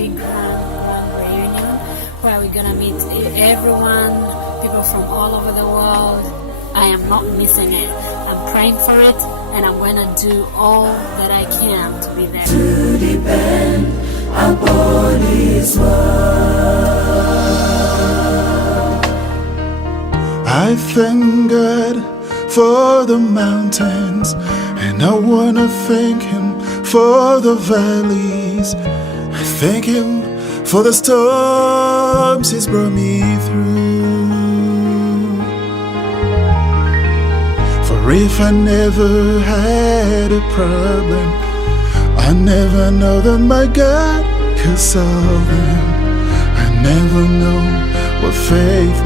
big grand reunion where we're gonna meet everyone, people from all over the world. I am not missing it. I'm praying for it, and I'm gonna do all that I can to be there. To depend upon His word. I thank God for the mountains, and I wanna thank Him for the valleys. I thank Him for the storms He's brought me through. For if I never had a problem, I never know that my God could solve them. I never know what faith